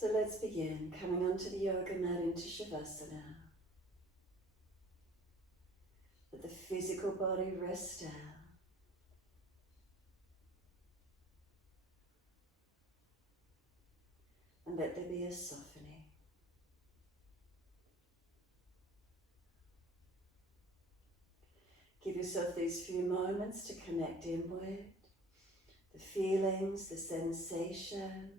So let's begin, coming onto the yoga mat into Shavasana. Let the physical body rest down. And let there be a softening. Give yourself these few moments to connect inward, the feelings, the sensations.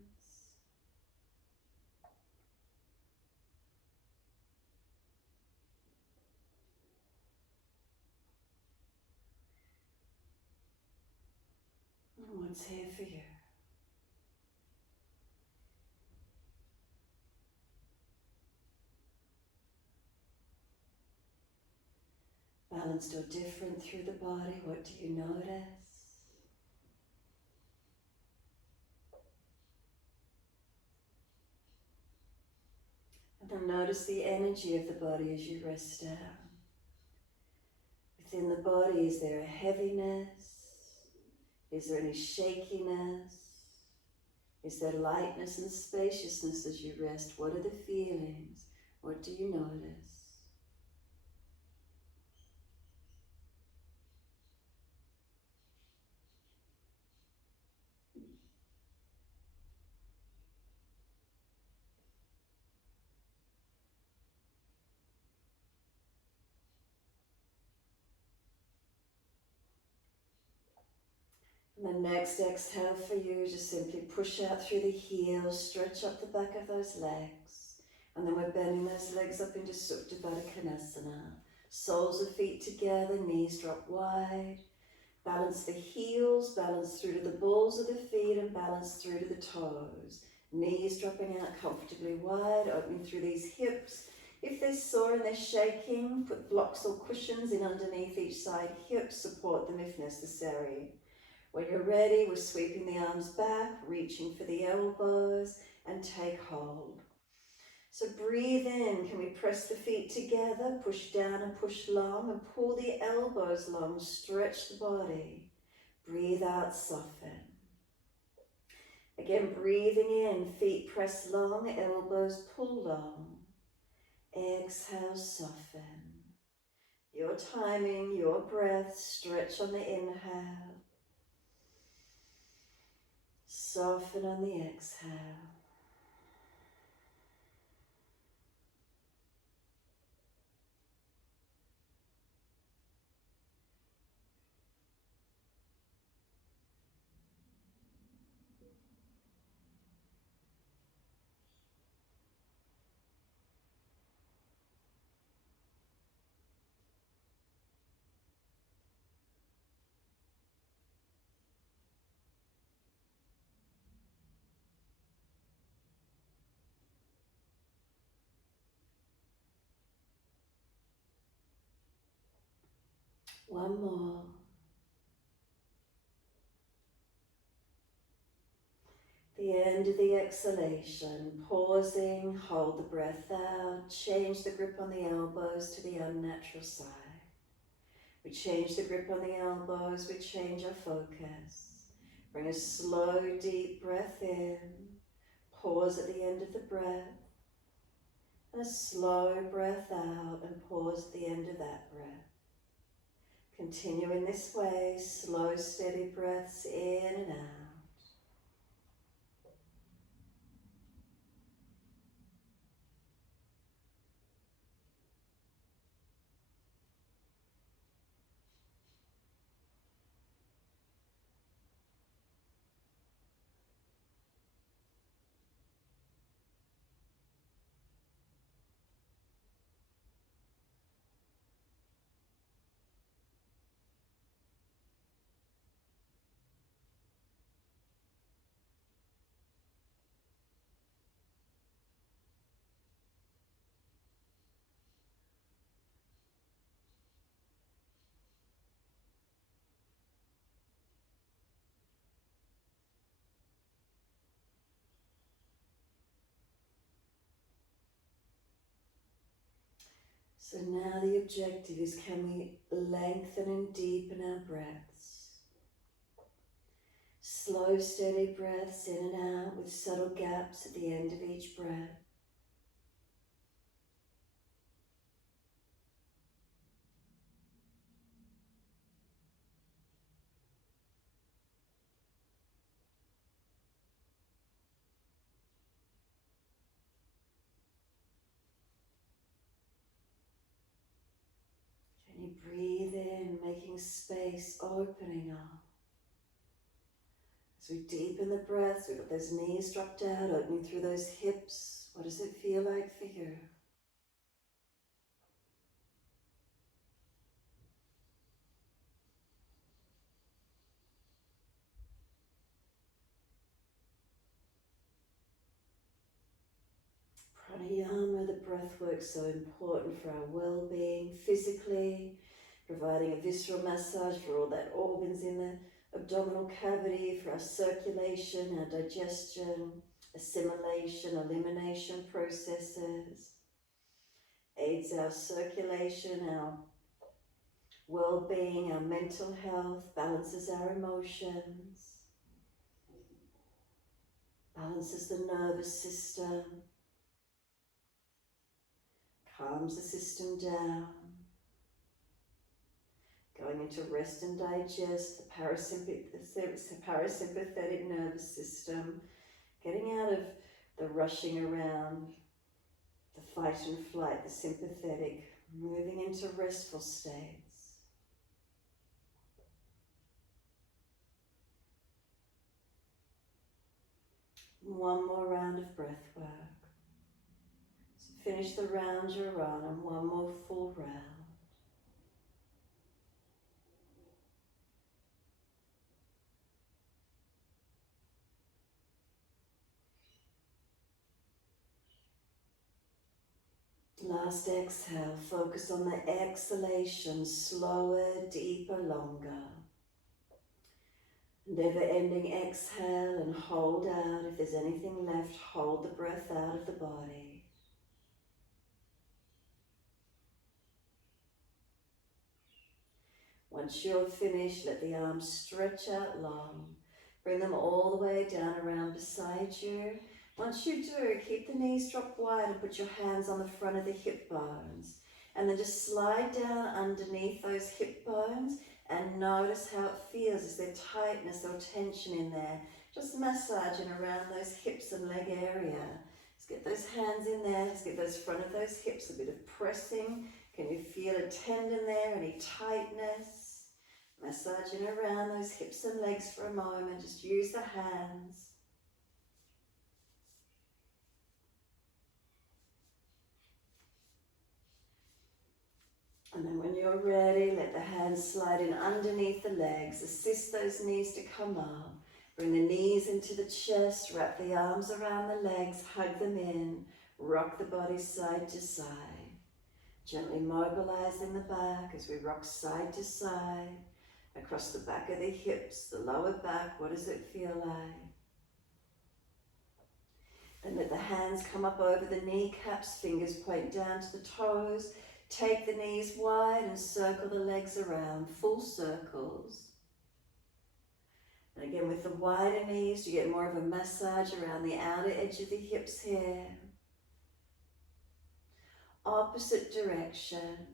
And what's here for you. Balanced or different through the body, what do you notice? And then notice the energy of the body as you rest down. Within the body, is there a heaviness? Is there any shakiness? Is there lightness and spaciousness as you rest? What are the feelings? What do you notice? And the next exhale for you, just simply push out through the heels, stretch up the back of those legs. And then we're bending those legs up into Supta Baddha Konasana. Soles of feet together, knees drop wide. Balance the heels, balance through to the balls of the feet and balance through to the toes. Knees dropping out comfortably wide, opening through these hips. If they're sore and they're shaking, put blocks or cushions in underneath each side hip, support them if necessary. When you're ready, we're sweeping the arms back, reaching for the elbows, and take hold. So breathe in, can we press the feet together, push down and push long, and pull the elbows long, stretch the body. Breathe out, soften. Again, breathing in, feet press long, elbows pull long. Exhale, soften. Your timing, your breath, stretch on the inhale. Soften on the exhale. One more. The end of the exhalation, pausing, hold the breath out, change the grip on the elbows to the unnatural side. We change the grip on the elbows, we change our focus. Bring a slow, deep breath in, pause at the end of the breath, and a slow breath out and pause at the end of that breath. Continue in this way, slow, steady breaths in and out. So now the objective is, can we lengthen and deepen our breaths? Slow, steady breaths in and out with subtle gaps at the end of each breath. And you breathe in, making space, opening up. As we deepen the breath, we've got those knees dropped out, opening through those hips. What does it feel like for you? Pranayama, the breath work, so important for our well-being physically, providing a visceral massage for all that organs in the abdominal cavity, for our circulation, our digestion, assimilation, elimination processes, aids our circulation, our well-being, our mental health, balances our emotions, balances the nervous system, calms the system down, going into rest and digest, the parasympathetic nervous system, getting out of the rushing around, the fight and flight, the sympathetic, moving into restful states. One more round of breath work. So finish the round you're on and one more full round. Last exhale, focus on the exhalation, slower, deeper, longer. Never-ending exhale and hold out. If there's anything left, hold the breath out of the body. Once you're finished, let the arms stretch out long. Bring them all the way down around beside you. Once you do, keep the knees dropped wide and put your hands on the front of the hip bones. And then just slide down underneath those hip bones and notice how it feels. Is there tightness or tension in there? Just massaging around those hips and leg area. Let's get those hands in there. Let's get those front of those hips, a bit of pressing. Can you feel a tendon there? Any tightness? Massaging around those hips and legs for a moment. Just use the hands. And then when you're ready, let the hands slide in underneath the legs. Assist those knees to come up. Bring the knees into the chest. Wrap the arms around the legs. Hug them in. Rock the body side to side. Gently mobilize in the back as we rock side to side. Across the back of the hips, the lower back. What does it feel like? Then let the hands come up over the kneecaps. Fingers point down to the toes. Take the knees wide and circle the legs around, full circles. And again, with the wider knees, you get more of a massage around the outer edge of the hips here. Opposite direction.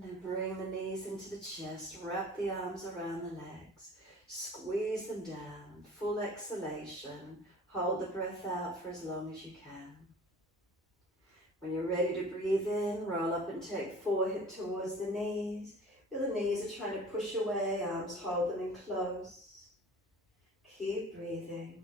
And then bring the knees into the chest, wrap the arms around the legs, squeeze them down, full exhalation, hold the breath out for as long as you can. When you're ready to breathe in, roll up and take forehead towards the knees. Feel the knees are trying to push away, arms hold them in close. Keep breathing.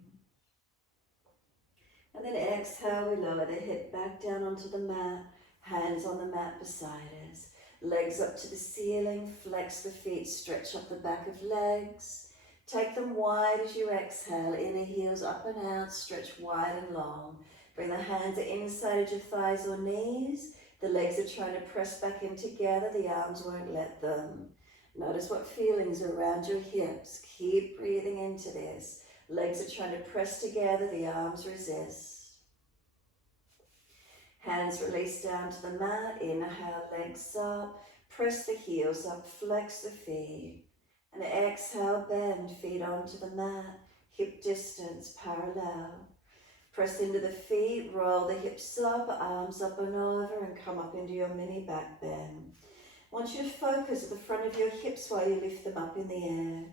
And then exhale, we lower the head back down onto the mat, hands on the mat beside us. Legs up to the ceiling, flex the feet, stretch up the back of legs. Take them wide as you exhale, inner heels up and out, stretch wide and long. Bring the hands inside of your thighs or knees. The legs are trying to press back in together, the arms won't let them. Notice what feelings are around your hips. Keep breathing into this. Legs are trying to press together, the arms resist. Hands release down to the mat. Inhale, legs up. Press the heels up, flex the feet. And exhale, bend, feet onto the mat. Hip distance, parallel. Press into the feet, roll the hips up, arms up and over, and come up into your mini back bend. I want you to focus at the front of your hips while you lift them up in the air.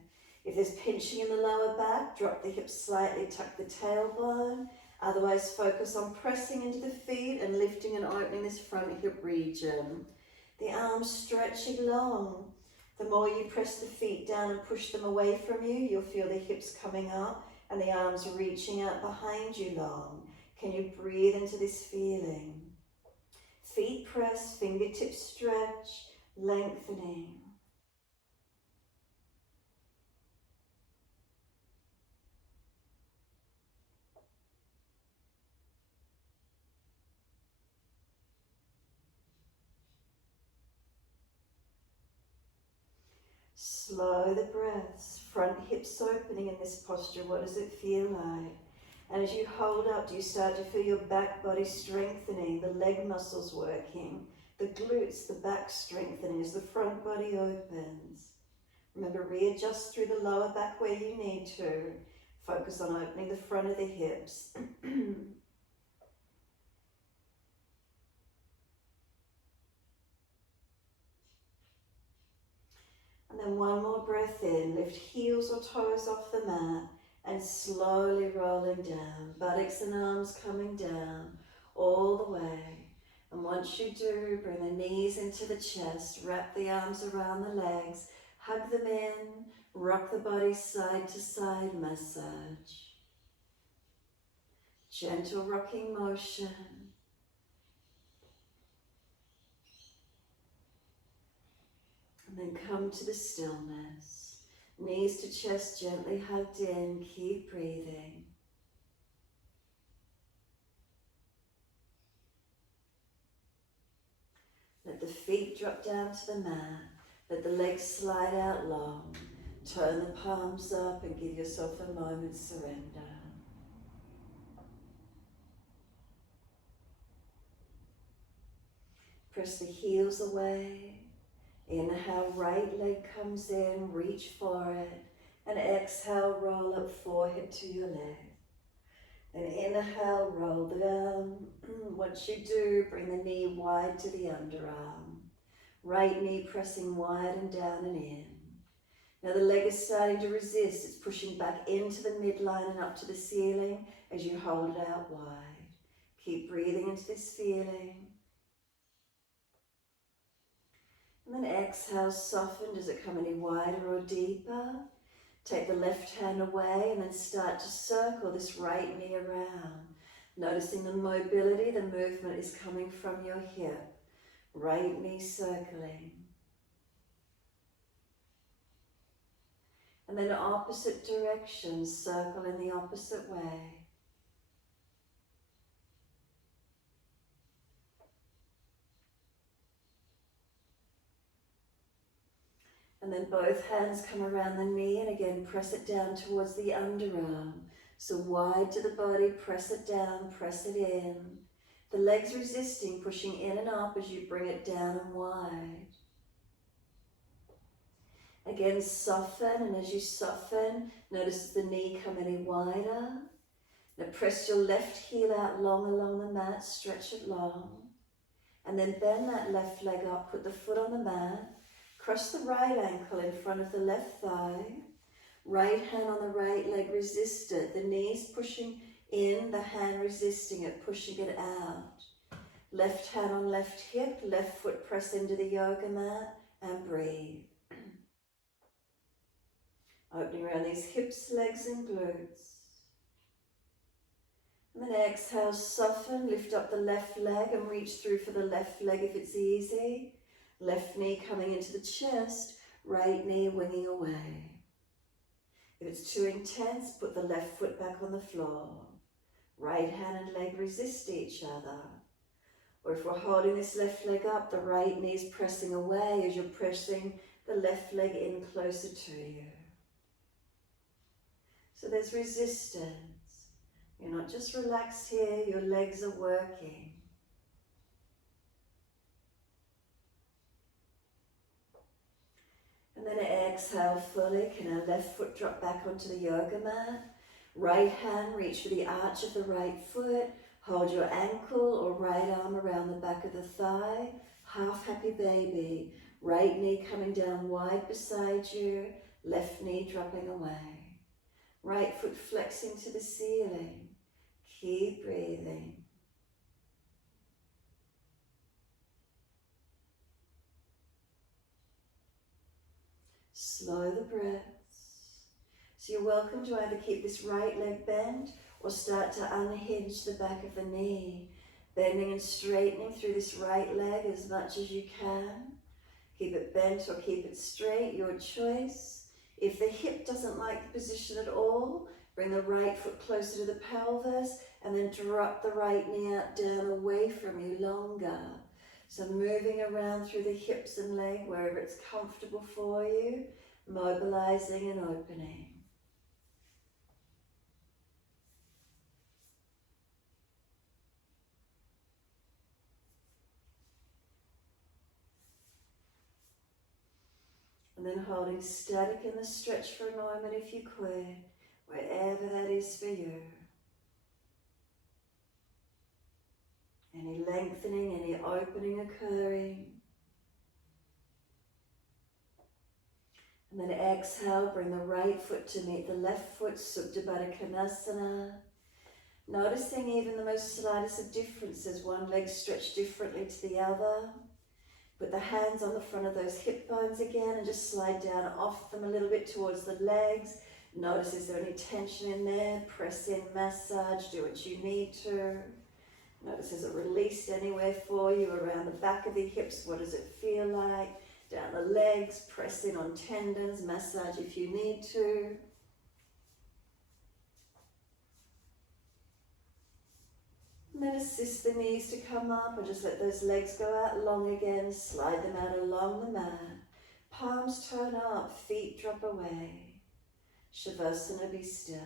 If there's pinching in the lower back, drop the hips slightly, tuck the tailbone. Otherwise, focus on pressing into the feet and lifting and opening this front hip region. The arms stretching long. The more you press the feet down and push them away from you, you'll feel the hips coming up and the arms reaching out behind you long. Can you breathe into this feeling? Feet press, fingertips stretch, lengthening. Slow the breaths, front hips opening in this posture. What does it feel like? And as you hold up, do you start to feel your back body strengthening, the leg muscles working, the glutes, the back strengthening as the front body opens? Remember, readjust through the lower back where you need to. Focus on opening the front of the hips. And then one more breath in, lift heels or toes off the mat and slowly rolling down, buttocks and arms coming down all the way. And once you do, bring the knees into the chest, wrap the arms around the legs, hug them in, rock the body side to side massage. Gentle rocking motion. And then come to the stillness. Knees to chest gently hugged in. Keep breathing. Let the feet drop down to the mat. Let the legs slide out long. Turn the palms up and give yourself a moment's surrender. Press the heels away. Inhale, right leg comes in, reach for it. And exhale, roll up forehead to your left. Then inhale, roll down. Once you do, bring the knee wide to the underarm. Right knee pressing wide and down and in. Now the leg is starting to resist. It's pushing back into the midline and up to the ceiling as you hold it out wide. Keep breathing into this feeling. And then exhale, soften. Does it come any wider or deeper? Take the left hand away and then start to circle this right knee around. Noticing the mobility, the movement is coming from your hip. Right knee circling. And then opposite direction, circle in the opposite way. And then both hands come around the knee and again press it down towards the underarm. So wide to the body, press it down, press it in. The legs resisting, pushing in and up as you bring it down and wide. Again, soften, and as you soften, notice the knee come any wider. Now press your left heel out long along the mat, stretch it long. And then bend that left leg up, put the foot on the mat. Cross the right ankle in front of the left thigh. Right hand on the right leg, resist it. The knees pushing in, the hand resisting it, pushing it out. Left hand on left hip, left foot press into the yoga mat and breathe. Opening around these hips, legs and glutes. And then exhale, soften, lift up the left leg and reach through for the left leg if it's easy. Left knee coming into the chest, right knee winging away. If it's too intense, put the left foot back on the floor. Right hand and leg resist each other. Or if we're holding this left leg up, the right knee's pressing away as you're pressing the left leg in closer to you. So there's resistance. You're not just relaxed here, your legs are working. And then exhale fully. Can our left foot drop back onto the yoga mat? Right hand, reach for the arch of the right foot. Hold your ankle or right arm around the back of the thigh. Half happy baby. Right knee coming down wide beside you. Left knee dropping away. Right foot flexing to the ceiling. Keep breathing. Slow the breaths. So you're welcome to either keep this right leg bent or start to unhinge the back of the knee. Bending and straightening through this right leg as much as you can. Keep it bent or keep it straight, your choice. If the hip doesn't like the position at all, bring the right foot closer to the pelvis and then drop the right knee out down away from you longer. So moving around through the hips and leg wherever it's comfortable for you, mobilizing and opening. And then holding static in the stretch for a moment if you could, wherever that is for you. Any lengthening, any opening occurring. And then exhale, bring the right foot to meet the left foot, Supta Baddha Konasana. Noticing even the most slightest of differences, one leg stretched differently to the other. Put the hands on the front of those hip bones again and just slide down off them a little bit towards the legs. Notice is there any tension in there? Press in, massage, do what you need to. Notice is it released anywhere for you around the back of the hips? What does it feel like? Down the legs, press in on tendons, massage if you need to. And then assist the knees to come up or just let those legs go out long again. Slide them out along the mat. Palms turn up, feet drop away. Shavasana, be still.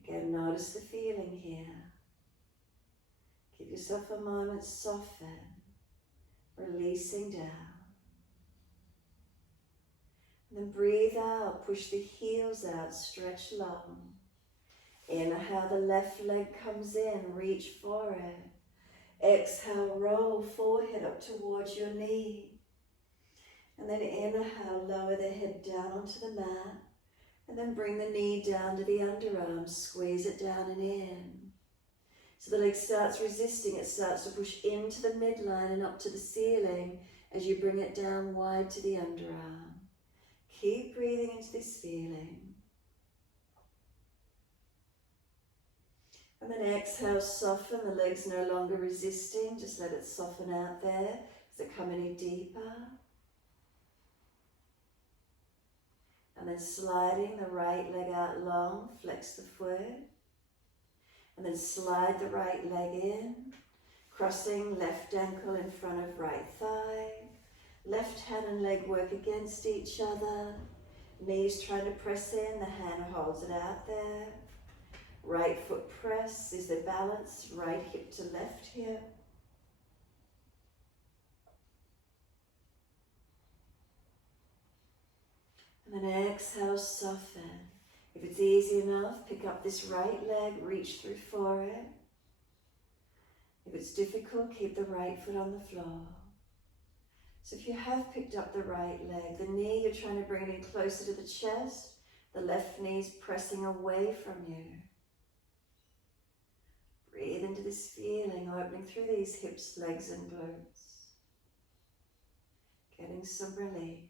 Again, notice the feeling here. Give yourself a moment, soften, releasing down. And then breathe out, push the heels out, stretch long. Inhale, the left leg comes in, reach for it. Exhale, roll forehead up towards your knee. And then inhale, lower the head down onto the mat. And then bring the knee down to the underarm, squeeze it down and in. So the leg starts resisting, it starts to push into the midline and up to the ceiling as you bring it down wide to the underarm. Keep breathing into this feeling. And then exhale, soften, the leg's no longer resisting, just let it soften out there. Does it come any deeper? And then sliding the right leg out long, flex the foot. And then slide the right leg in, crossing left ankle in front of right thigh. Left hand and leg work against each other. Knees trying to press in, the hand holds it out there. Right foot press, is there balance? Right hip to left hip. And then exhale, soften. If it's easy enough, pick up this right leg, reach through for it. If it's difficult, keep the right foot on the floor. So if you have picked up the right leg, the knee, you're trying to bring it in closer to the chest. The left knee's pressing away from you. Breathe into this feeling, opening through these hips, legs and glutes. Getting some release.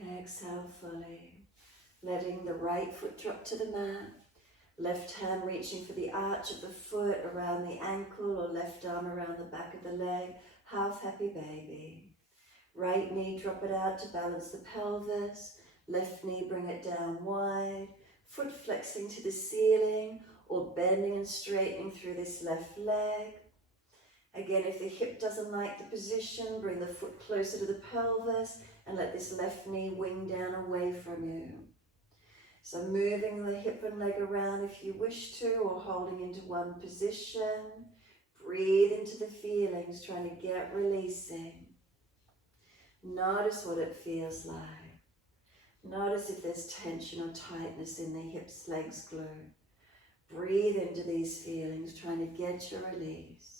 And exhale fully, letting the right foot drop to the mat. Left hand reaching for the arch of the foot, around the ankle, or left arm around the back of the leg. Half happy baby. Right knee, drop it out to balance the pelvis. Left knee, bring it down wide. Foot flexing to the ceiling or bending and straightening through this left leg. Again, if the hip doesn't like the position, bring the foot closer to the pelvis and let this left knee wing down away from you. So moving the hip and leg around if you wish to, or holding into one position. Breathe into the feelings, trying to get releasing. Notice what it feels like. Notice if there's tension or tightness in the hips, legs, glute. Breathe into these feelings, trying to get your release.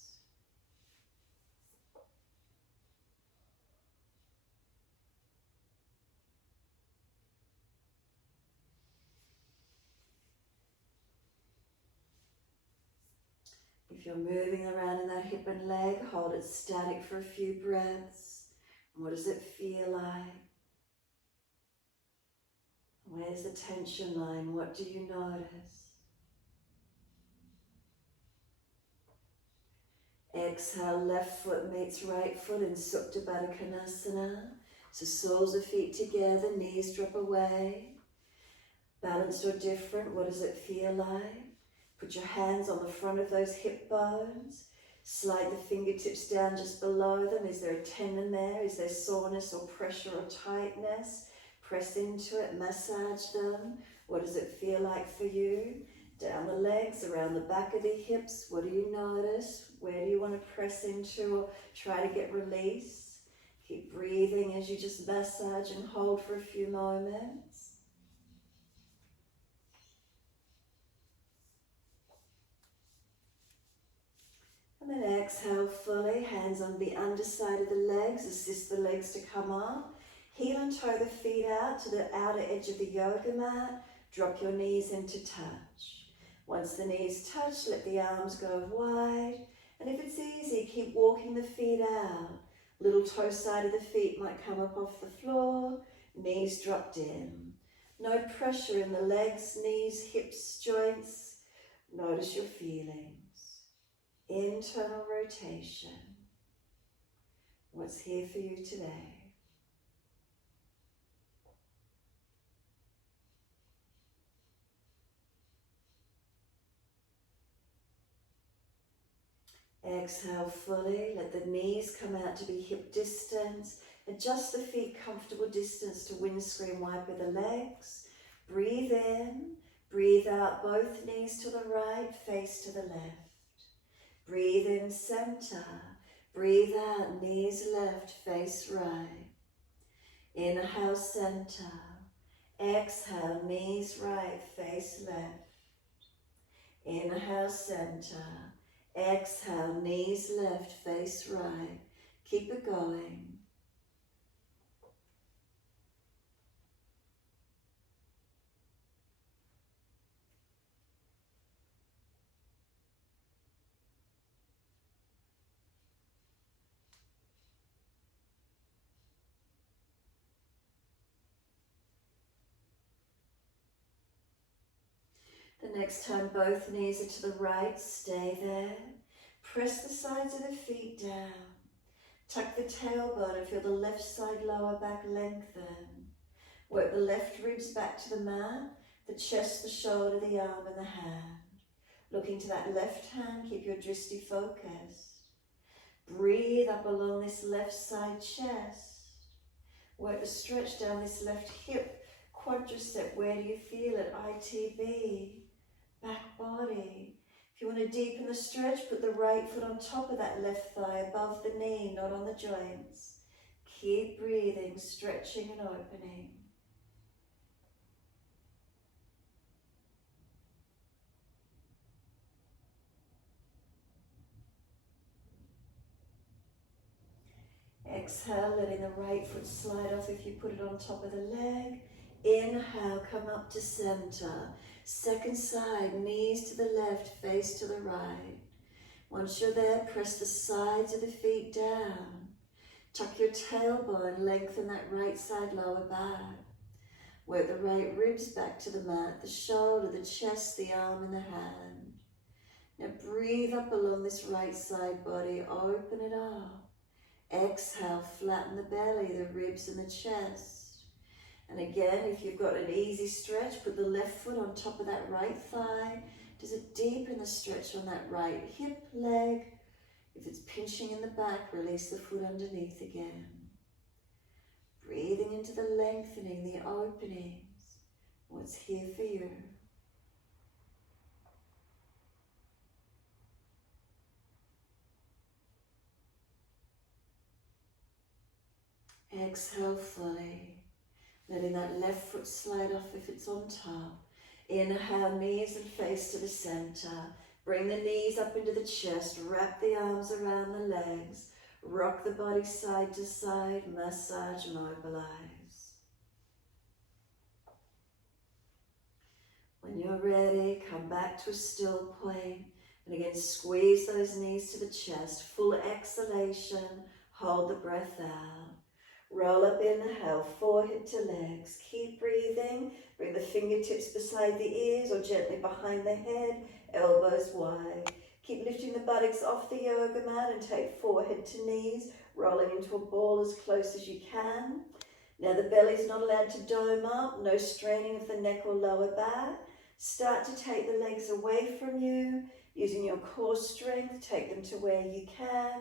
If you're moving around in that hip and leg, hold it static for a few breaths. What does it feel like? Where's the tension line? What do you notice? Exhale, left foot meets right foot in Supta Baddha Konasana. So soles of feet together, knees drop away. Balanced or different, what does it feel like? Put your hands on the front of those hip bones. Slide the fingertips down just below them. Is there a tendon there? Is there soreness or pressure or tightness? Press into it, massage them. What does it feel like for you? Down the legs, around the back of the hips. What do you notice? Where do you want to press into or try to get release? Keep breathing as you just massage and hold for a few moments. And then exhale fully, hands on the underside of the legs, assist the legs to come up. Heel and toe the feet out to the outer edge of the yoga mat. Drop your knees into touch. Once the knees touch, let the arms go wide. And if it's easy, keep walking the feet out. Little toe side of the feet might come up off the floor. Knees dropped in. No pressure in the legs, knees, hips, joints. Notice your feelings. Internal rotation. What's here for you today? Exhale fully, let the knees come out to be hip distance. Adjust the feet comfortable distance to windscreen wiper the legs. Breathe in, breathe out, both knees to the right, face to the left. Breathe in, center. Breathe out, knees left, face right. Inhale, center. Exhale, knees right, face left. Inhale, center. Exhale, knees left, face right. Keep it going. The next time both knees are to the right, stay there. Press the sides of the feet down. Tuck the tailbone and feel the left side lower back lengthen. Work the left ribs back to the mat, the chest, the shoulder, the arm and the hand. Looking to that left hand, keep your drishti focused. Breathe up along this left side chest. Work the stretch down this left hip, quadricep. Where do you feel it? ITB. Back body. If you want to deepen the stretch, put the right foot on top of that left thigh, above the knee, not on the joints. Keep breathing, stretching and opening. Exhale, letting the right foot slide off if you put it on top of the leg. Inhale, come up to center. Second side, knees to the left, face to the right. Once you're there, press the sides of the feet down. Tuck your tailbone, lengthen that right side lower back. Work the right ribs back to the mat, the shoulder, the chest, the arm and the hand. Now breathe up along this right side body, open it up. Exhale, flatten the belly, the ribs and the chest. And again, if you've got an easy stretch, put the left foot on top of that right thigh. Does it deepen the stretch on that right hip, leg? If it's pinching in the back, release the foot underneath again. Breathing into the lengthening, the openings, what's here for you. Exhale fully, letting that left foot slide off if it's on top. Inhale, knees and face to the center. Bring the knees up into the chest, wrap the arms around the legs, rock the body side to side, massage, mobilize. When you're ready, come back to a still point. And again, squeeze those knees to the chest. Full exhalation, hold the breath out. Roll up, inhale, forehead to legs. Keep breathing. Bring the fingertips beside the ears or gently behind the head, elbows wide. Keep lifting the buttocks off the yoga mat and take forehead to knees, rolling into a ball as close as you can. Now the belly's not allowed to dome up, no straining of the neck or lower back. Start to take the legs away from you. Using your core strength, take them to where you can.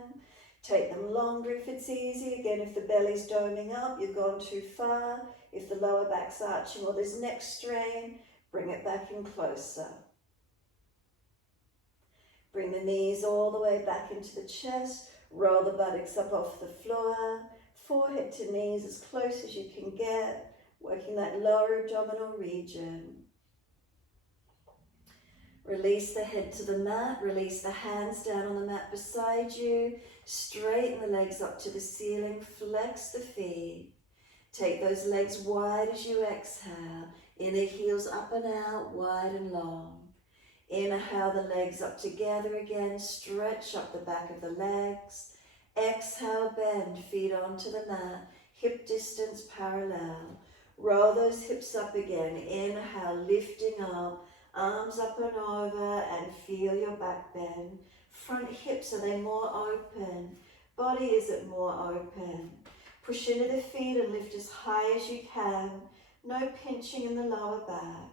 Take them longer if it's easy. Again, if the belly's doming up, you've gone too far. If the lower back's arching or there's neck strain, bring it back in closer. Bring the knees all the way back into the chest. Roll the buttocks up off the floor. Forehead to knees as close as you can get. Working that lower abdominal region. Release the head to the mat. Release the hands down on the mat beside you. Straighten the legs up to the ceiling. Flex the feet. Take those legs wide as you exhale. Inner heels up and out, wide and long. Inhale the legs up together again. Stretch up the back of the legs. Exhale, bend, feet onto the mat. Hip distance parallel. Roll those hips up again. Inhale, lifting up. Arms up and over and feel your back bend. Front hips, are they more open? Body, is it more open? Push into the feet and lift as high as you can. No pinching in the lower back.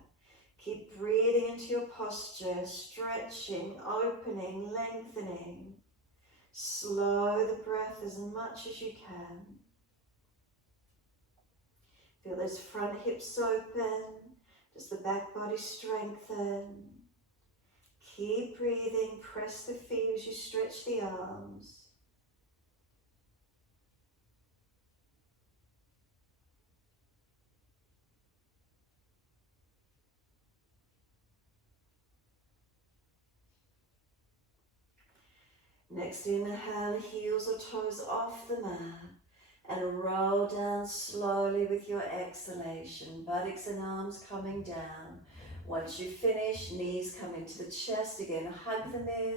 Keep breathing into your posture, stretching, opening, lengthening. Slow the breath as much as you can. Feel those front hips open. Does the back body strengthen? Keep breathing, press the feet as you stretch the arms. Next inhale, heels or toes off the mat and roll down slowly with your exhalation. Buttocks and arms coming down. Once you finish, knees come into the chest again. Hug them in.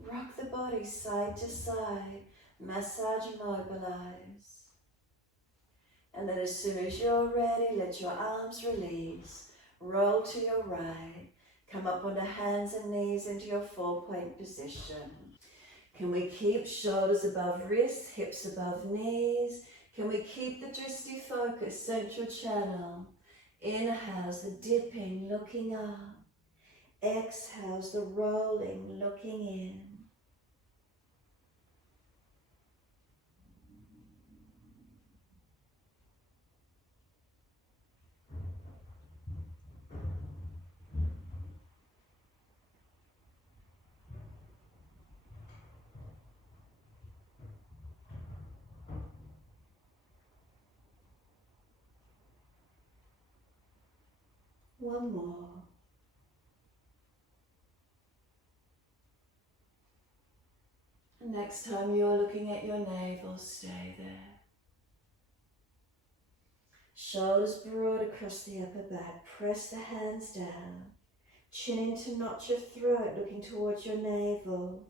Rock the body side to side. Massage and mobilize. And then as soon as you're ready, let your arms release. Roll to your right. Come up onto hands and knees into your 4-point position. Can we keep shoulders above wrists, hips above knees? Can we keep the drishti focus, central channel? Inhales the dipping, looking up. Exhales the rolling, looking in. One more. And next time you're looking at your navel, stay there. Shoulders broad across the upper back. Press the hands down. Chin in to notch your throat, looking towards your navel.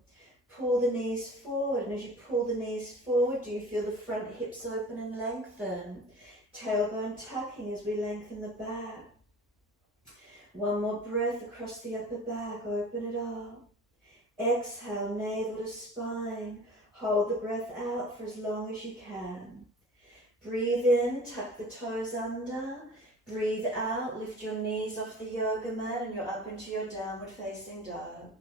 Pull the knees forward, and as you pull the knees forward, do you feel the front hips open and lengthen? Tailbone tucking as we lengthen the back. One more breath across the upper back, open it up. Exhale, navel to spine. Hold the breath out for as long as you can. Breathe in, tuck the toes under. Breathe out, lift your knees off the yoga mat and you're up into your downward facing dog.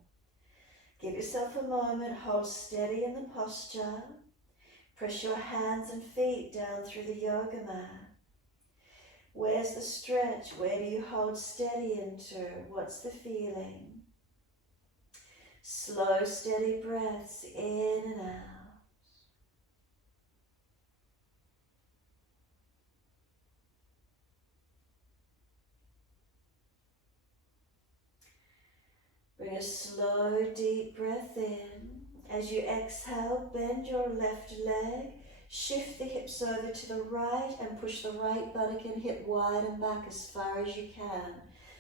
Give yourself a moment, hold steady in the posture. Press your hands and feet down through the yoga mat. Where's the stretch? Where do you hold steady into? What's the feeling? Slow, steady breaths in and out. Bring a slow, deep breath in. As you exhale, bend your left leg. Shift the hips over to the right and push the right buttock and hip wide and back as far as you can.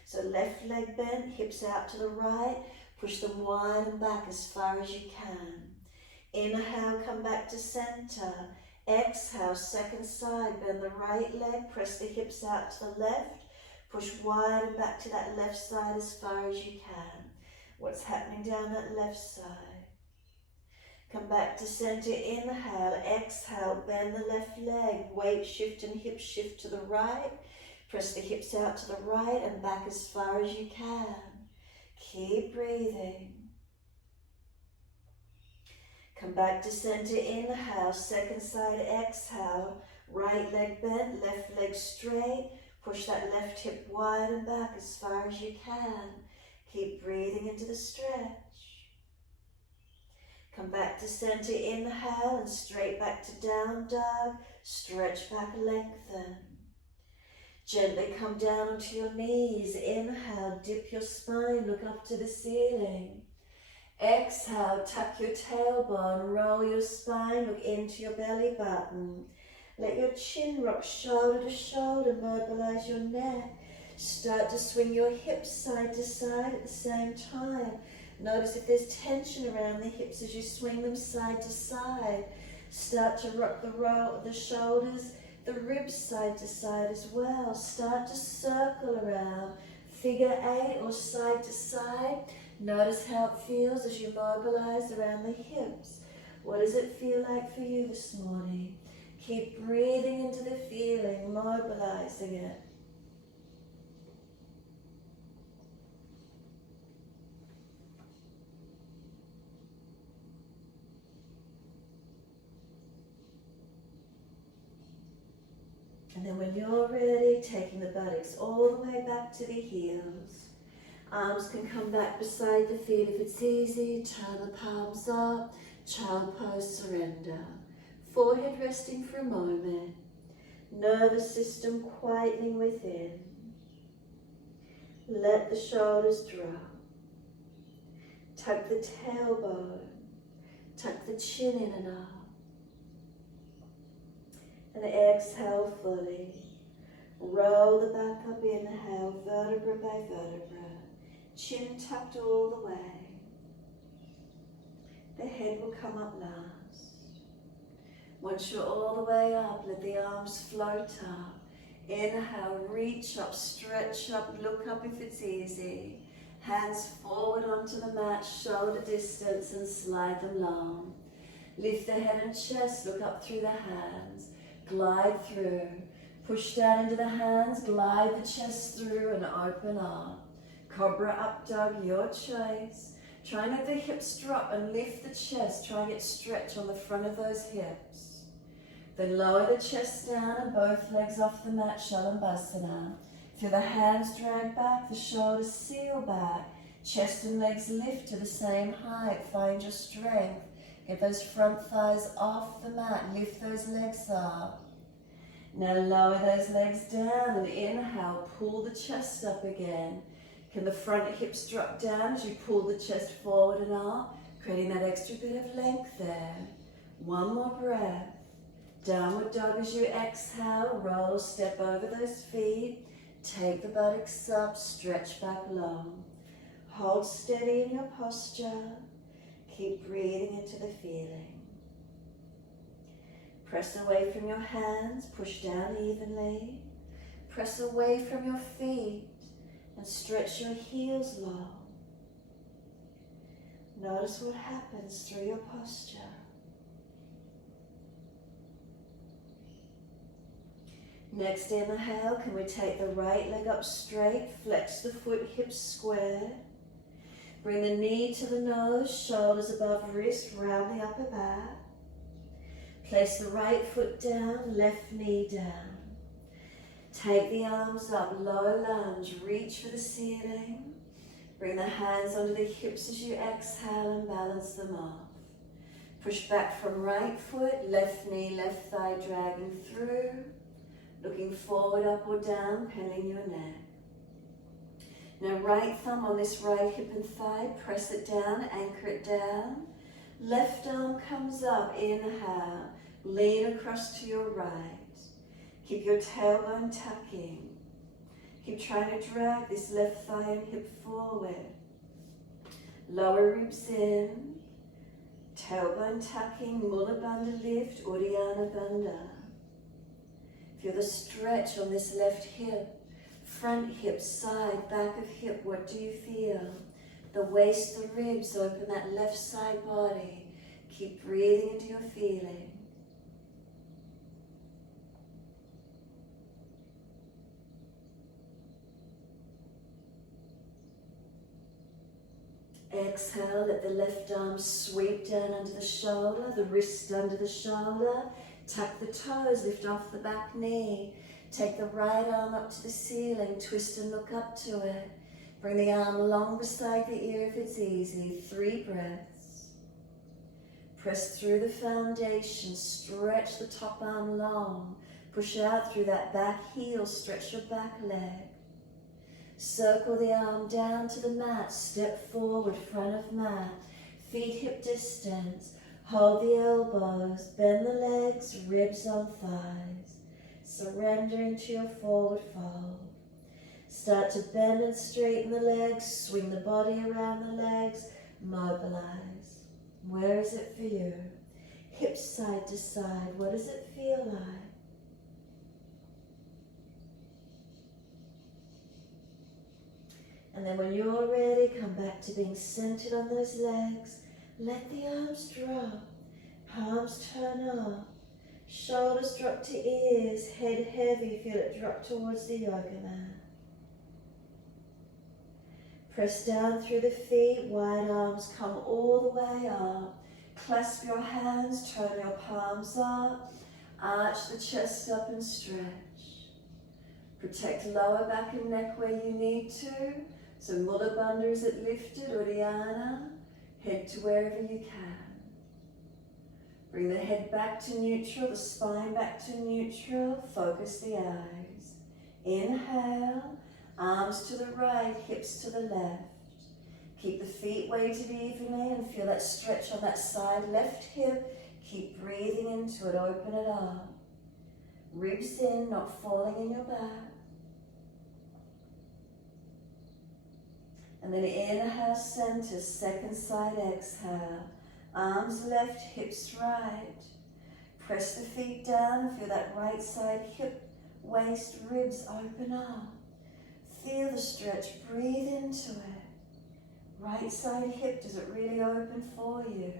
So left leg bent, hips out to the right. Push them wide and back as far as you can. Inhale, come back to center. Exhale, second side, bend the right leg, press the hips out to the left. Push wide and back to that left side as far as you can. What's happening down that left side? Come back to center, inhale, exhale, bend the left leg, weight shift and hip shift to the right. Press the hips out to the right and back as far as you can. Keep breathing. Come back to center, inhale, second side, exhale. Right leg bent, left leg straight. Push that left hip wide and back as far as you can. Keep breathing into the stretch. Come back to center, inhale, and straight back to down dog. Stretch back, lengthen. Gently come down onto your knees. Inhale, dip your spine, look up to the ceiling. Exhale, tuck your tailbone, roll your spine, look into your belly button. Let your chin rock shoulder to shoulder, mobilize your neck. Start to swing your hips side to side at the same time. Notice if there's tension around the hips as you swing them side to side. Start to rock the shoulders, the ribs side to side as well. Start to circle around, figure eight or side to side. Notice how it feels as you mobilize around the hips. What does it feel like for you this morning? Keep breathing into the feeling, mobilizing it. And then when you're ready, taking the buttocks all the way back to the heels. Arms can come back beside the feet if it's easy. Turn the palms up. Child pose, surrender. Forehead resting for a moment. Nervous system quietening within. Let the shoulders drop. Tuck the tailbone. Tuck the chin in and up. And exhale fully. Roll the back up, inhale, vertebra by vertebra. Chin tucked all the way. The head will come up last. Once you're all the way up, let the arms float up. Inhale, reach up, stretch up, look up if it's easy. Hands forward onto the mat, shoulder distance, and slide them long. Lift the head and chest, look up through the hands. Glide through. Push down into the hands, glide the chest through and open up. Cobra Up Dog, your choice. Try and let the hips drop and lift the chest. Try and get stretch on the front of those hips. Then lower the chest down and both legs off the mat, Shavasana. Feel the hands drag back, the shoulders seal back. Chest and legs lift to the same height. Find your strength. Get those front thighs off the mat. Lift those legs up. Now lower those legs down and inhale. Pull the chest up again. Can the front hips drop down as you pull the chest forward and up, creating that extra bit of length there. One more breath. Downward dog as you exhale. Roll, step over those feet. Take the buttocks up, stretch back long. Hold steady in your posture. Keep breathing into the feeling. Press away from your hands, push down evenly. Press away from your feet and stretch your heels long. Notice what happens through your posture. Next inhale, can we take the right leg up straight, flex the foot, hips square. Bring the knee to the nose, shoulders above wrist, round the upper back. Place the right foot down, left knee down. Take the arms up, low lunge, reach for the ceiling. Bring the hands under the hips as you exhale and balance them off. Push back from right foot, left knee, left thigh dragging through. Looking forward, up or down, pending your neck. Now right thumb on this right hip and thigh, press it down, anchor it down. Left arm comes up, inhale, lean across to your right. Keep your tailbone tucking. Keep trying to drag this left thigh and hip forward. Lower ribs in. Tailbone tucking, Mula Bandha lift, Uddiyana Bandha. Feel the stretch on this left hip. Front hip, side, back of hip, what do you feel? The waist, the ribs, open that left side body. Keep breathing into your feeling. Exhale, let the left arm sweep down under the shoulder, the wrist under the shoulder. Tuck the toes, lift off the back knee. Take the right arm up to the ceiling, twist and look up to it. Bring the arm along beside the ear if it's easy. 3 breaths. Press through the foundation, stretch the top arm long. Push out through that back heel, stretch your back leg. Circle the arm down to the mat, step forward, front of mat. Feet hip distance. Hold the elbows, bend the legs, ribs on thighs. Surrender into your forward fold. Start to bend and straighten the legs, swing the body around the legs, mobilize. Where is it for you? Hips side to side, what does it feel like? And then when you're ready, come back to being centered on those legs. Let the arms drop, palms turn up, shoulders drop to ears, head heavy, feel it drop towards the yoga mat. Press down through the feet, wide arms come all the way up. Clasp your hands, turn your palms up, arch the chest up and stretch. Protect lower back and neck where you need to. So Mula Bandha is it lifted, Uddiyana. Head to wherever you can. Bring the head back to neutral, the spine back to neutral. Focus the eyes. Inhale, arms to the right, hips to the left. Keep the feet weighted evenly and feel that stretch on that side left hip. Keep breathing into it, open it up. Ribs in, not falling in your back. And then inhale, center, second side exhale. Arms left, hips right. Press the feet down, feel that right side hip, waist, ribs open up. Feel the stretch, breathe into it. Right side hip, does it really open for you?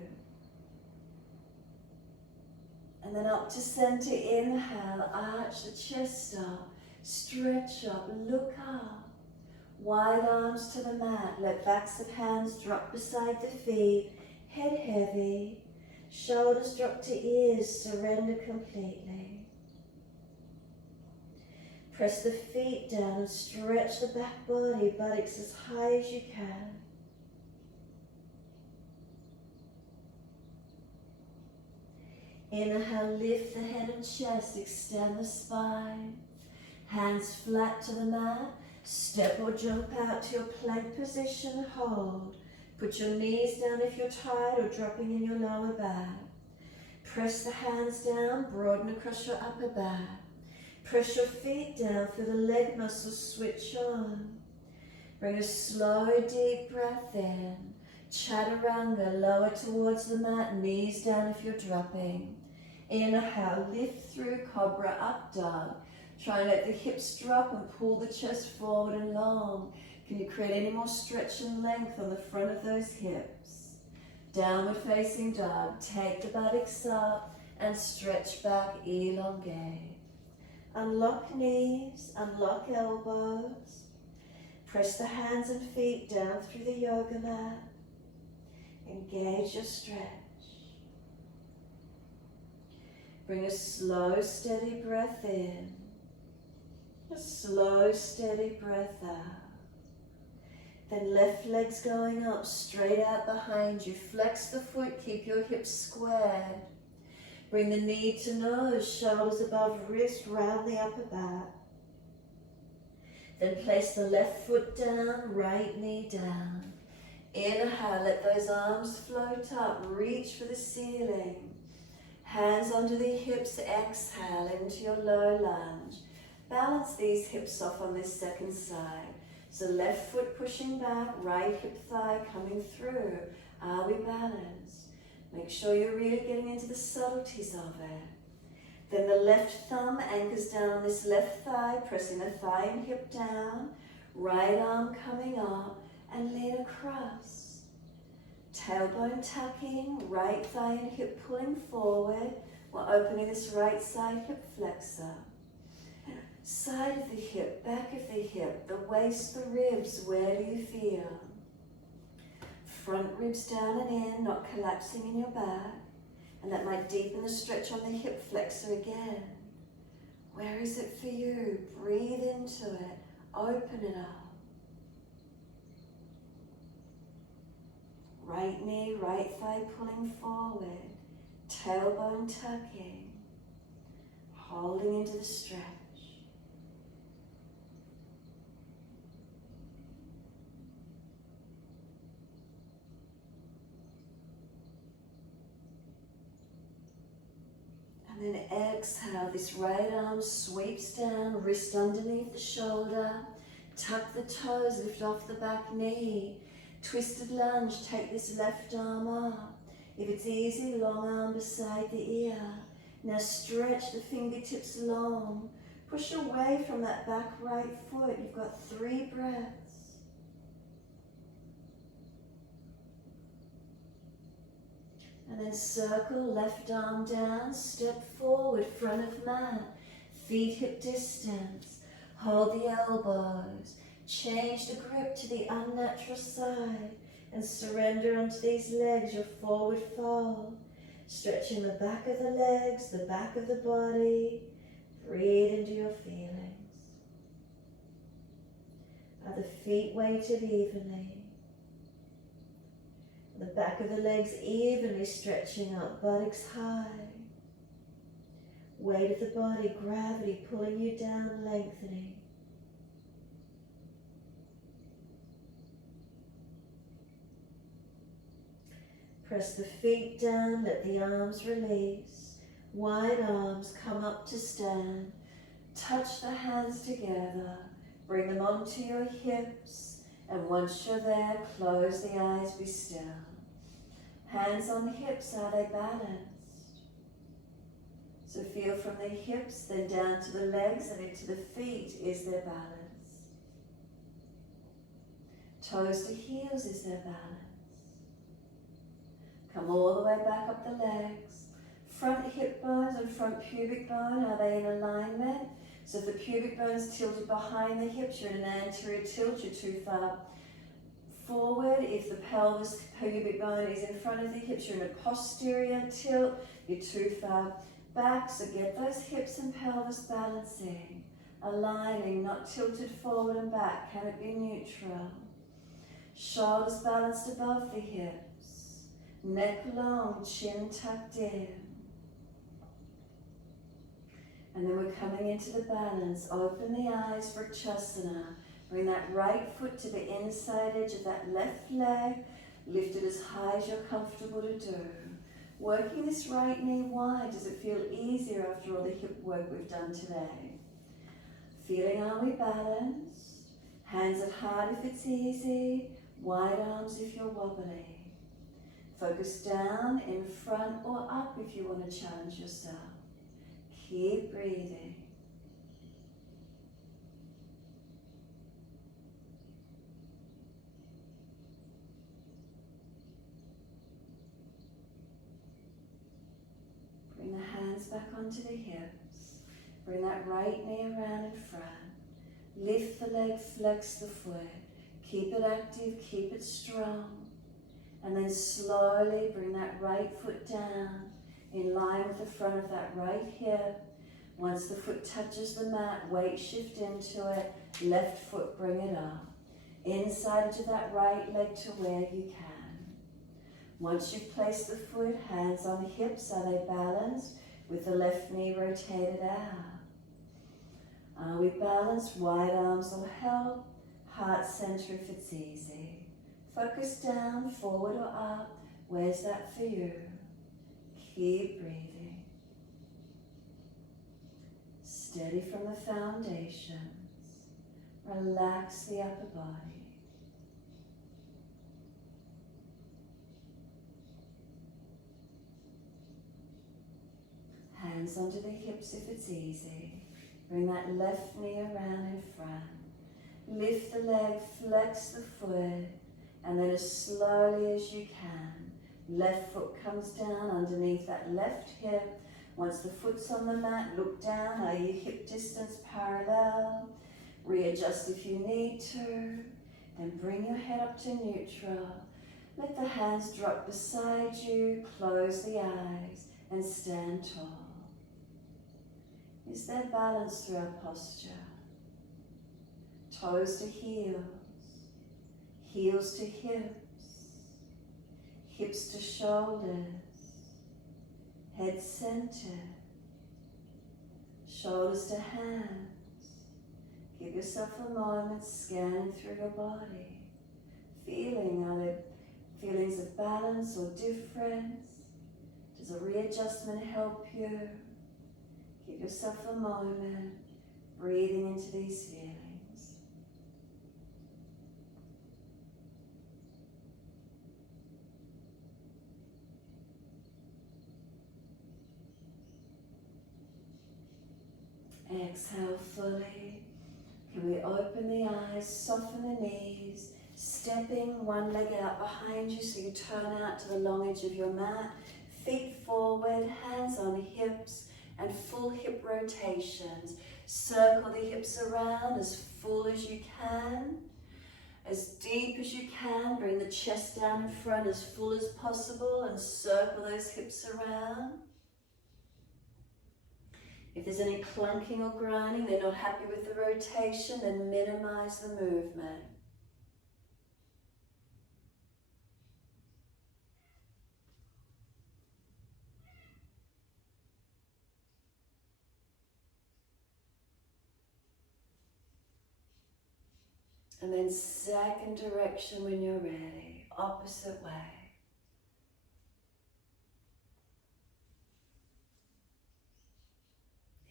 And then up to center, inhale, arch the chest up, stretch up, look up. Wide arms to the mat, let backs of hands drop beside the feet, head heavy, shoulders drop to ears, surrender completely. Press the feet down and stretch the back body, buttocks as high as you can. Inhale, lift the head and chest, extend the spine, hands flat to the mat. Step or jump out to your plank position, hold. Put your knees down if you're tired or dropping in your lower back. Press the hands down, broaden across your upper back. Press your feet down, feel the leg muscles switch on. Bring a slow, deep breath in. Chaturanga, lower towards the mat, knees down if you're dropping. Inhale, lift through Cobra Up Dog. Try and let the hips drop and pull the chest forward and long. Can you create any more stretch and length on the front of those hips? Downward facing dog. Take the buttocks up and stretch back, elongate. Unlock knees, unlock elbows. Press the hands and feet down through the yoga mat. Engage your stretch. Bring a slow, steady breath in. A slow, steady breath out. Then left leg's going up, straight out behind you. Flex the foot, keep your hips squared. Bring the knee to nose, shoulders above wrist, round the upper back. Then place the left foot down, right knee down. Inhale, let those arms float up, reach for the ceiling. Hands onto the hips, exhale into your low lunge. Balance these hips off on this second side. So left foot pushing back, right hip thigh coming through. Are we balanced? Make sure you're really getting into the subtleties of it. Then the left thumb anchors down on this left thigh, pressing the thigh and hip down. Right arm coming up and lean across. Tailbone tucking, right thigh and hip pulling forward. We're opening this right side hip flexor. Side of the hip, back of the hip, the waist, the ribs, where do you feel? Front ribs down and in, not collapsing in your back. And that might deepen the stretch on the hip flexor again. Where is it for you? Breathe into it, open it up. Right knee, right thigh pulling forward, tailbone tucking, holding into the stretch. And then exhale, this right arm sweeps down, wrist underneath the shoulder, tuck the toes, lift off the back knee. Twisted lunge, take this left arm up. If it's easy, long arm beside the ear. Now stretch the fingertips long. Push away from that back right foot. You've got 3 breaths. And then circle, left arm down, step forward, front of mat. Feet hip distance. Hold the elbows. Change the grip to the unnatural side and surrender onto these legs, your forward fold. Stretching the back of the legs, the back of the body. Breathe into your feelings. Are the feet weighted evenly? The back of the legs evenly stretching up, buttocks high. Weight of the body, gravity pulling you down, lengthening. Press the feet down, let the arms release. Wide arms come up to stand. Touch the hands together. Bring them onto your hips. And once you're there, close the eyes, be still. Hands on hips, are they balanced? So feel from the hips, then down to the legs and into the feet. Is there balance? Toes to heels, is there balance? Come all the way back up the legs. Front hip bones and front pubic bone, are they in alignment? So if the pubic bone's tilted behind the hips, you're in an anterior tilt, you're too far forward. If the pelvis pubic bone is in front of the hips, you're in a posterior tilt, you're too far back. So get those hips and pelvis balancing, aligning, not tilted forward and back. Can it be neutral? Shoulders balanced above the hips. Neck long, chin tucked in. And then we're coming into the balance. Open the eyes for Shavasana. Bring that right foot to the inside edge of that left leg. Lift it as high as you're comfortable to do. Working this right knee wide. Does it feel easier after all the hip work we've done today? Feeling, are we balanced? Hands at heart if it's easy. Wide arms if you're wobbly. Focus down, in front or up if you want to challenge yourself. Keep breathing. Bring the hands back onto the hips. Bring that right knee around in front. Lift the leg, flex the foot. Keep it active, keep it strong. And then slowly bring that right foot down in line with the front of that right hip. Once the foot touches the mat, weight shift into it. Left foot, bring it up. Inside into that right leg to where you can. Once you've placed the foot, hands on the hips, are they balanced? With the left knee rotated out. Are we balanced? Wide arms will help. Heart center if it's easy. Focus down, forward or up. Where's that for you? Keep breathing. Steady from the foundations. Relax the upper body. Hands onto the hips if it's easy. Bring that left knee around in front. Lift the leg, flex the foot, and then as slowly as you can, left foot comes down underneath that left hip. Once the foot's on the mat, look down. Are you hip distance parallel? Readjust if you need to. Then bring your head up to neutral. Let the hands drop beside you. Close the eyes and stand tall. Is there balance through our posture? Toes to heels, heels to hips, hips to shoulders, head centered, shoulders to hands. Give yourself a moment scanning through your body, feeling, are there feelings of balance or difference? Does a readjustment help you? Give yourself a moment, breathing into these feelings. Exhale fully. Can we open the eyes, soften the knees, stepping one leg out behind you so you turn out to the long edge of your mat. Feet forward, hands on hips, and full hip rotations. Circle the hips around as full as you can. As deep as you can, bring the chest down in front as full as possible and circle those hips around. If there's any clunking or grinding, they're not happy with the rotation, then minimize the movement. And then second direction when you're ready, opposite way.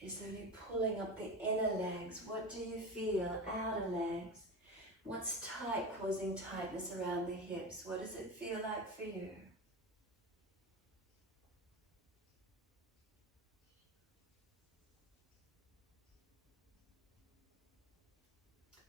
Is there any pulling up the inner legs? What do you feel? Outer legs. What's tight, causing tightness around the hips? What does it feel like for you?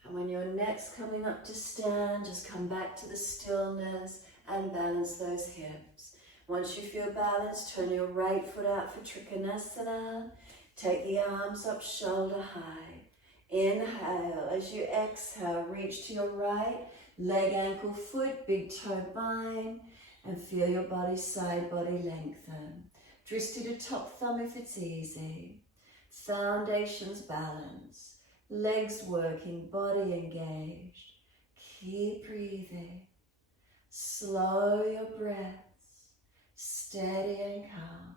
And when your neck's coming up to stand, just come back to the stillness and balance those hips. Once you feel balanced, turn your right foot out for Trikonasana. Take the arms up shoulder high. Inhale. As you exhale, reach to your right, leg, ankle, foot, big toe bind, and feel your body side body lengthen. Drishti to top thumb if it's easy. Foundations balanced. Legs working, body engaged. Keep breathing. Slow your breaths. Steady and calm.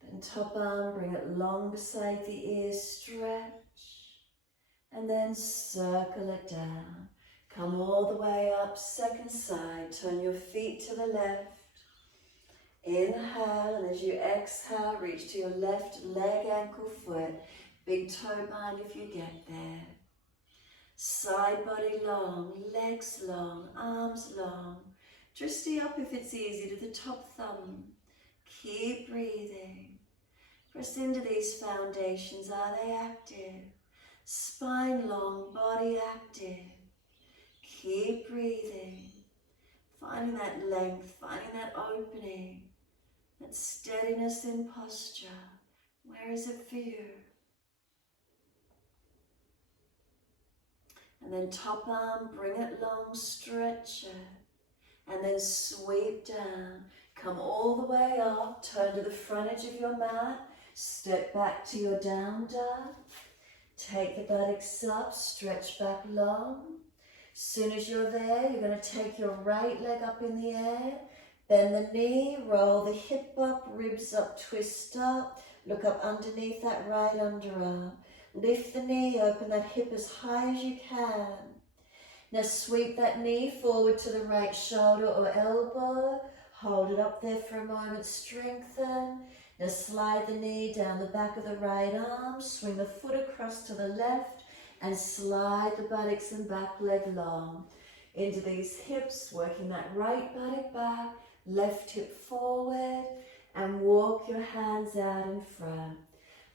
Then top arm, bring it long beside the ears, stretch. And then circle it down. Come all the way up, second side, turn your feet to the left. Inhale, and as you exhale, reach to your left leg, ankle, foot. Big toe bind if you get there. Side body long, legs long, arms long. Drishti up if it's easy to the top thumb. Keep breathing. Press into these foundations. Are they active? Spine long, body active. Keep breathing. Finding that length, finding that opening, that steadiness in posture. Where is it for you? And then top arm, bring it long, stretch it. And then sweep down. Come all the way up, turn to the front edge of your mat. Step back to your down dog. Take the buttocks up, stretch back long. As soon as you're there, you're going to take your right leg up in the air. Bend the knee, roll the hip up, ribs up, twist up. Look up underneath that right underarm. Lift the knee, open that hip as high as you can. Now sweep that knee forward to the right shoulder or elbow. Hold it up there for a moment, strengthen. Now slide the knee down the back of the right arm. Swing the foot across to the left and slide the buttocks and back leg long. Into these hips, working that right buttock back, left hip forward, and walk your hands out in front.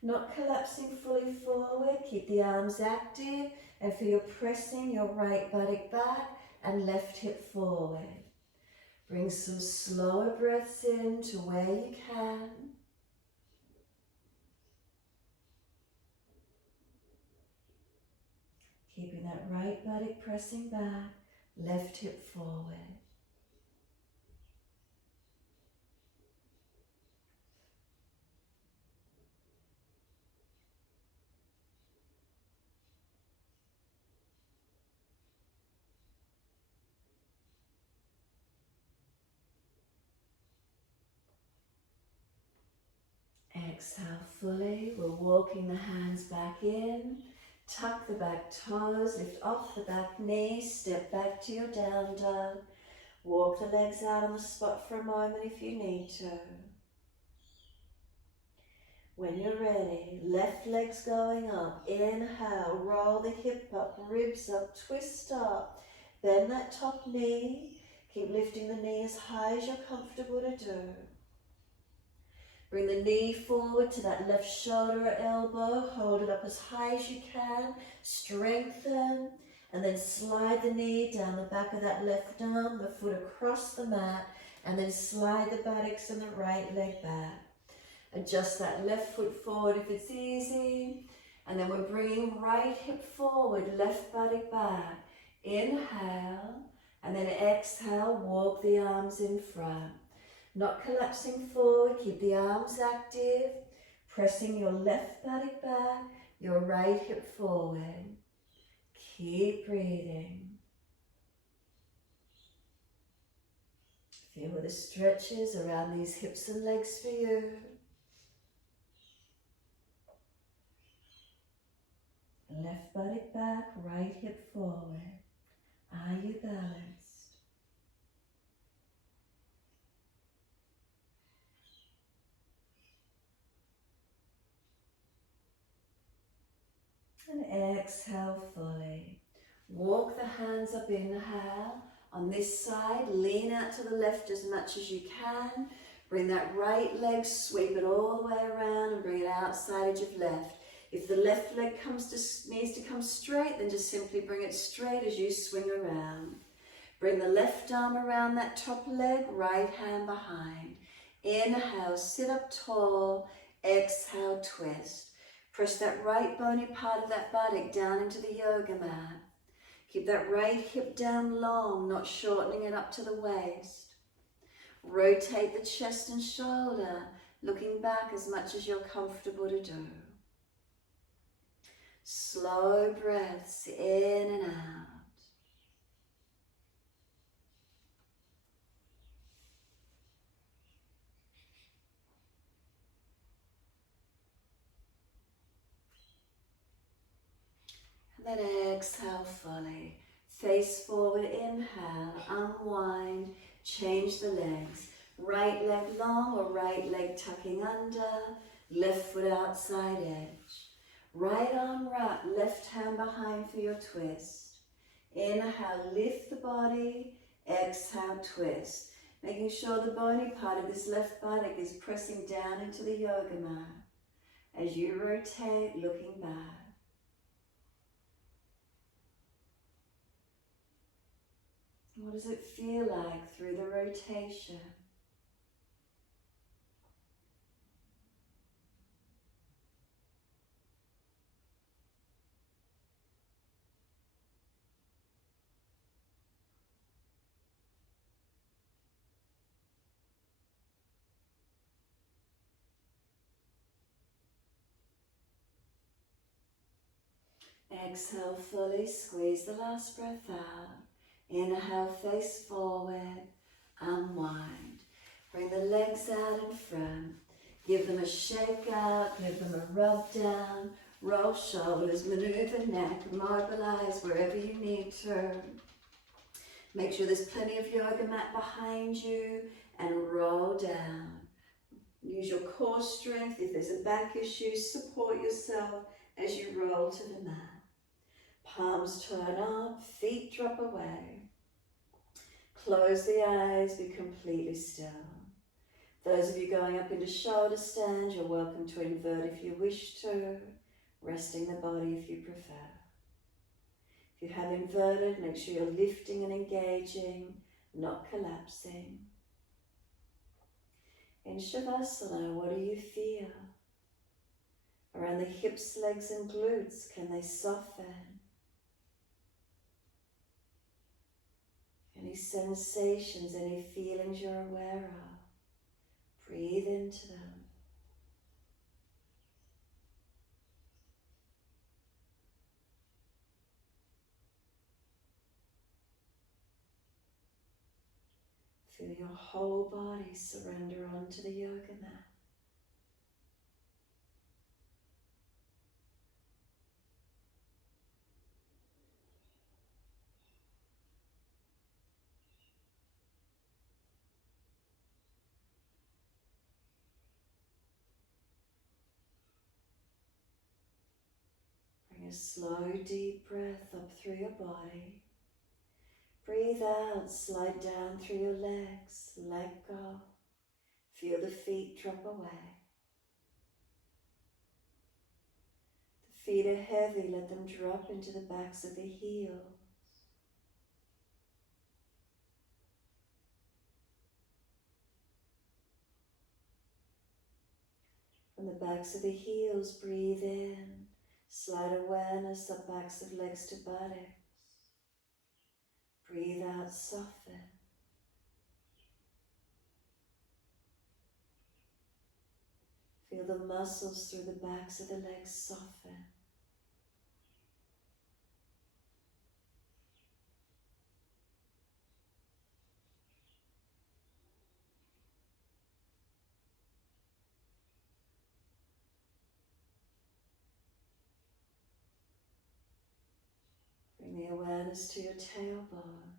Not collapsing fully forward, keep the arms active, and feel you're pressing your right buttock back and left hip forward. Bring some slower breaths in to where you can. Keeping that right buttock pressing back, left hip forward. Exhale fully. We're walking the hands back in. Tuck the back toes, lift off the back knee, step back to your down dog. Walk the legs out on the spot for a moment if you need to. When you're ready, left leg's going up. Inhale, roll the hip up, ribs up, twist up. Bend that top knee. Keep lifting the knee as high as you're comfortable to do. Bring the knee forward to that left shoulder or elbow. Hold it up as high as you can. Strengthen. And then slide the knee down the back of that left arm, the foot across the mat. And then slide the buttocks and the right leg back. Adjust that left foot forward if it's easy. And then we're bringing right hip forward, left buttock back. Inhale. And then exhale, walk the arms in front. Not collapsing forward, keep the arms active, pressing your left buttock back, your right hip forward. Keep breathing. Feel the stretches around these hips and legs for you. Left buttock back, right hip forward. Are you balanced? And exhale fully. Walk the hands up, inhale. On this side, lean out to the left as much as you can. Bring that right leg, sweep it all the way around and bring it outside edge of left. If the left leg needs to come straight, then just simply bring it straight as you swing around. Bring the left arm around that top leg, right hand behind. Inhale, sit up tall. Exhale, twist. Press that right bony part of that buttock down into the yoga mat. Keep that right hip down long, not shortening it up to the waist. Rotate the chest and shoulder, looking back as much as you're comfortable to do. Slow breaths in and out. And then exhale fully. Face forward, inhale, unwind, change the legs. Right leg long or right leg tucking under, left foot outside edge. Right arm wrap, left hand behind for your twist. Inhale, lift the body. Exhale, twist. Making sure the bony part of this left buttock is pressing down into the yoga mat. As you rotate, looking back. What does it feel like through the rotation? Exhale fully, squeeze the last breath out. Inhale, face forward, unwind. Bring the legs out in front. Give them a shake out, give them a rub down. Roll shoulders, maneuver neck, mobilize wherever you need to. Make sure there's plenty of yoga mat behind you and roll down. Use your core strength. If there's a back issue, support yourself as you roll to the mat. Palms turn up, feet drop away. Close the eyes, be completely still. Those of you going up into shoulder stand, you're welcome to invert if you wish to, resting the body if you prefer. If you have inverted, make sure you're lifting and engaging, not collapsing. In Shavasana, what do you feel? Around the hips, legs and glutes, can they soften? Any sensations, any feelings you're aware of? Breathe into them. Feel your whole body surrender onto the yoga mat. Bring a slow, deep breath up through your body. Breathe out, slide down through your legs, let go. Feel the feet drop away. The feet are heavy, let them drop into the backs of the heels. From the backs of the heels, breathe in. Slide awareness up backs of legs to buttocks. Breathe out, soften. Feel the muscles through the backs of the legs soften. Bring the awareness to your tailbone.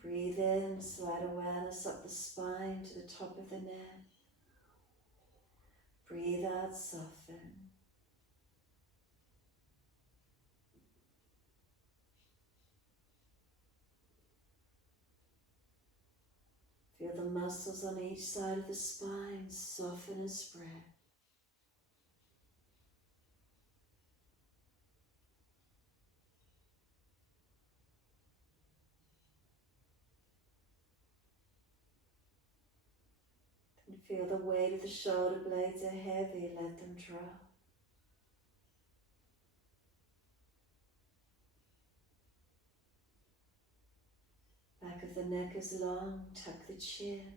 Breathe in, slide awareness up the spine to the top of the neck. Breathe out, soften. Feel the muscles on each side of the spine soften and spread. And feel the weight of the shoulder blades are heavy, let them drop. Back of the neck is long, tuck the chin.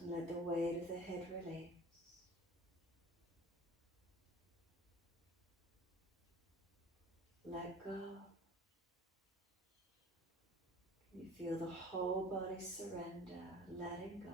And let the weight of the head release. Let go. You feel the whole body surrender, letting go.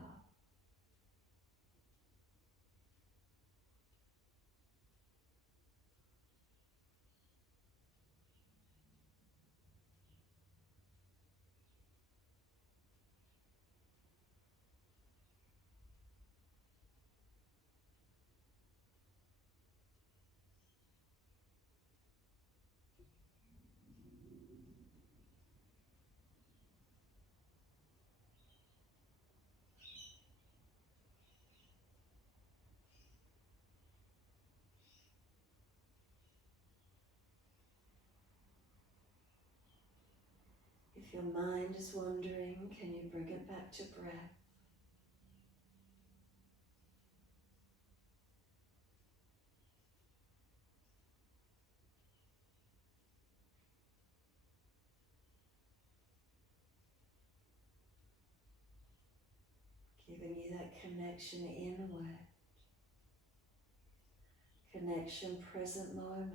If your mind is wandering, can you bring it back to breath? Giving you that connection inward, connection present moment.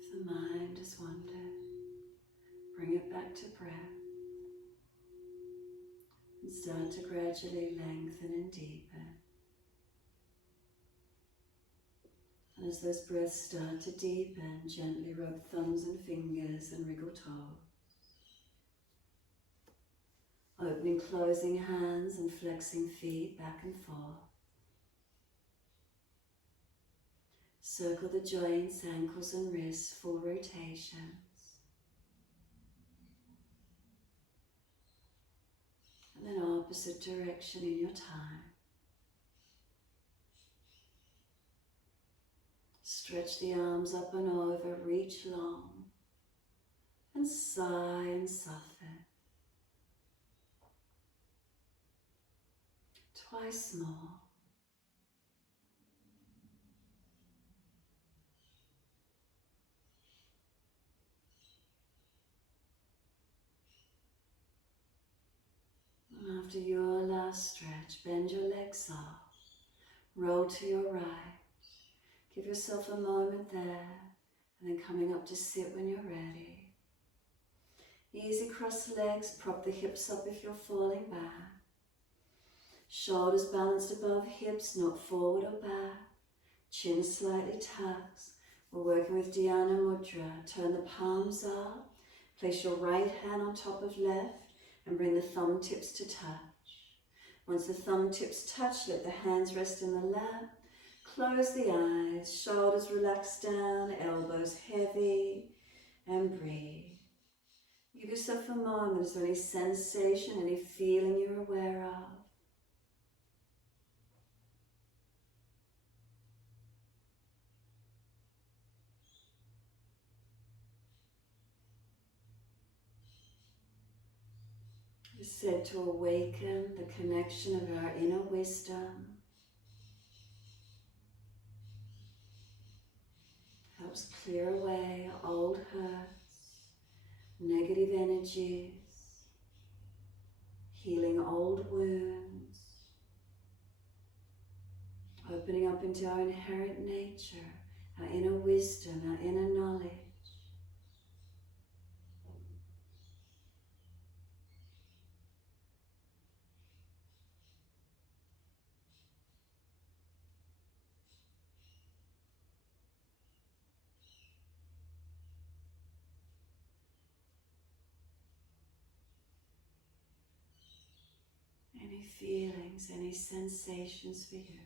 If the mind has wandered, bring it back to breath and start to gradually lengthen and deepen. And as those breaths start to deepen, gently rub thumbs and fingers and wriggle toes. Opening, closing hands and flexing feet back and forth. Circle the joints, ankles and wrists, full rotations. And then opposite direction in your time. Stretch the arms up and over, reach long, and sigh and soften. Twice more. And after your last stretch, bend your legs up, roll to your right. Give yourself a moment there, and then coming up to sit when you're ready. Easy cross legs, prop the hips up if you're falling back. Shoulders balanced above hips, not forward or back. Chin slightly tucks. We're working with Dhyana Mudra. Turn the palms up. Place your right hand on top of left and bring the thumb tips to touch. Once the thumb tips touch, let the hands rest in the lap. Close the eyes, shoulders relax down, elbows heavy, and breathe. Give yourself a moment. Is there any sensation, any feeling you're aware of? It's said to awaken the connection of our inner wisdom. Helps clear away old hurts, negative energies, healing old wounds, opening up into our inherent nature, our inner wisdom, our inner knowledge. Any feelings, any sensations for you?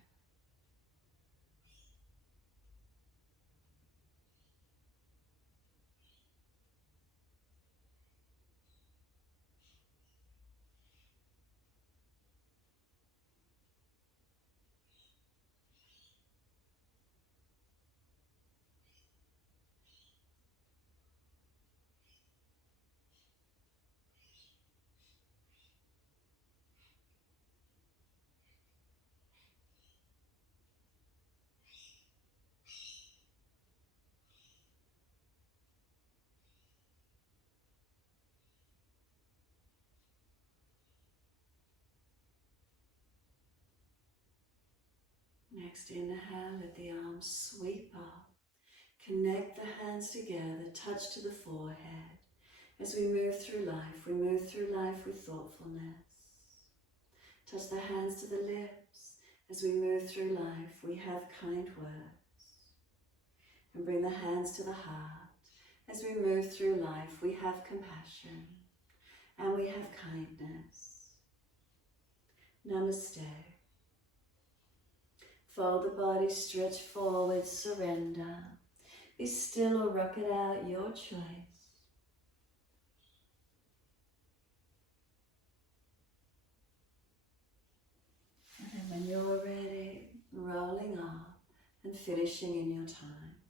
Next inhale, let the arms sweep up. Connect the hands together, touch to the forehead. As we move through life with thoughtfulness. Touch the hands to the lips. As we move through life, we have kind words. And bring the hands to the heart. As we move through life, we have compassion and we have kindness. Namaste. Fold the body, stretch forward, surrender. Be still or rock it out, your choice. And when you're ready, rolling up and finishing in your time.